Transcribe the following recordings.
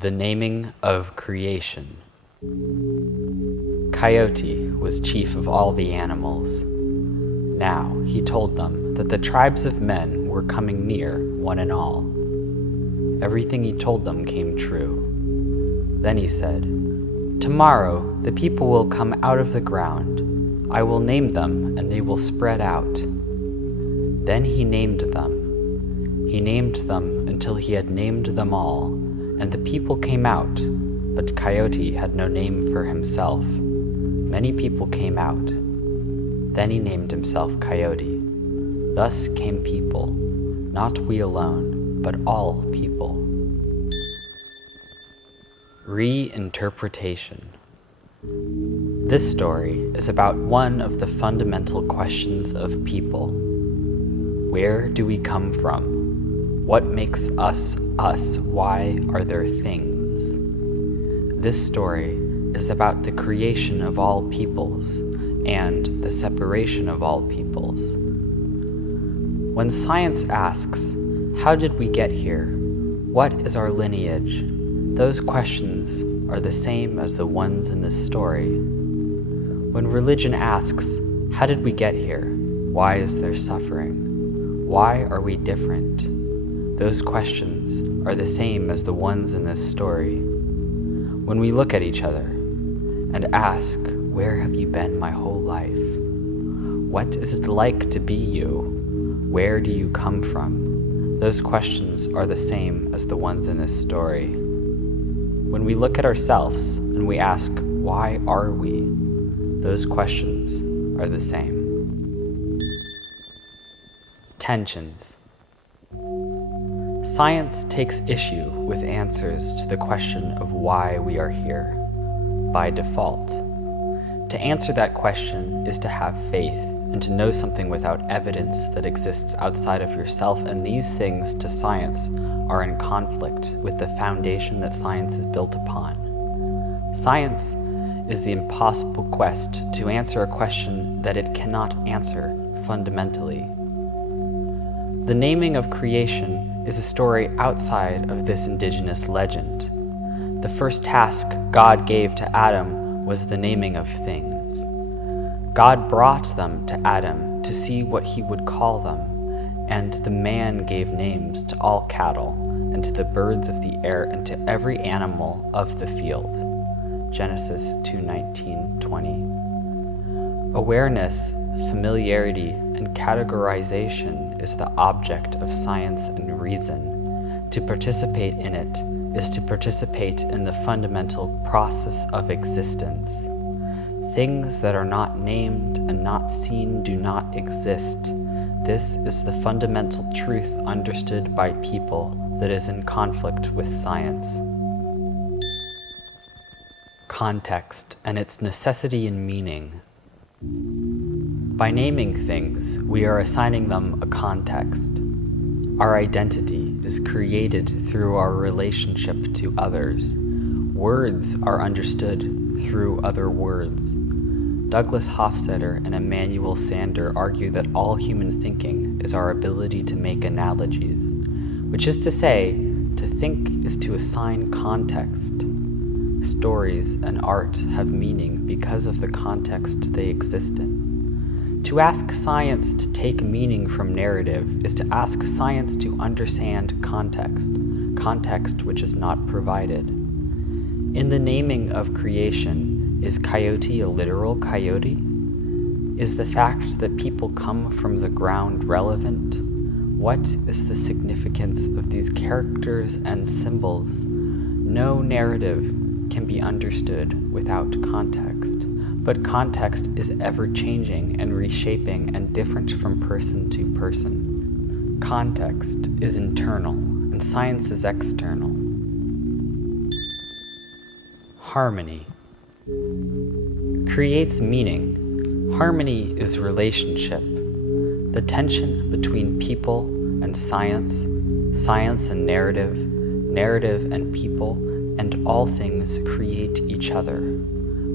The naming of creation. Coyote was chief of all the animals. Now he told them that the tribes of men were coming near, one and all. Everything he told them came true. Then he said, "Tomorrow the people will come out of the ground. I will name them, and they will spread out." Then he named them. He named them until he had named them all, and the people came out, but Coyote had no name for himself. Many people came out. Then he named himself Coyote. Thus came people, not we alone, but all people. Reinterpretation. This story is about one of the fundamental questions of people. Where do we come from? What makes us us? Why are there things? This story is about the creation of all peoples and the separation of all peoples. When science asks, how did we get here? What is our lineage? Those questions are the same as the ones in this story. When religion asks, how did we get here? Why is there suffering? Why are we different? Those questions are the same as the ones in this story. When we look at each other and ask, where have you been my whole life? What is it like to be you? Where do you come from? Those questions are the same as the ones in this story. When we look at ourselves and we ask, why are we? Those questions are the same. Tensions. Science takes issue with answers to the question of why we are here, by default. To answer that question is to have faith and to know something without evidence that exists outside of yourself, and these things to science are in conflict with the foundation that science is built upon. Science is the impossible quest to answer a question that it cannot answer fundamentally. The naming of creation is a story outside of this indigenous legend. The first task God gave to Adam was the naming of things. God brought them to Adam to see what he would call them, and the man gave names to all cattle, and to the birds of the air, and to every animal of the field. Genesis 2:19-20. Awareness, familiarity, and categorization is the object of science and reason. To participate in it is to participate in the fundamental process of existence. Things that are not named and not seen do not exist. This is the fundamental truth understood by people that is in conflict with science. Context and its necessity and meaning. By naming things, we are assigning them a context. Our identity is created through our relationship to others. Words are understood through other words. Douglas Hofstadter and Emanuel Sander argue that all human thinking is our ability to make analogies, which is to say, to think is to assign context. Stories and art have meaning because of the context they exist in. To ask science to take meaning from narrative is to ask science to understand context which is not provided. In the naming of creation, is coyote a literal coyote? Is the fact that people come from the ground relevant? What is the significance of these characters and symbols? No narrative can be understood without context, but context is ever-changing and reshaping and different from person to person. Context is internal, and science is external. Harmony creates meaning. Harmony is relationship. The tension between people and science, science and narrative, narrative and people, and all things create each other.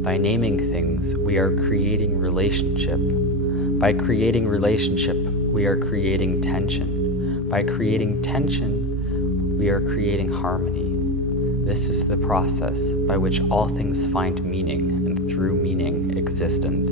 By naming things, we are creating relationship. By creating relationship, we are creating tension. By creating tension, we are creating harmony. This is the process by which all things find meaning, and through meaning, existence.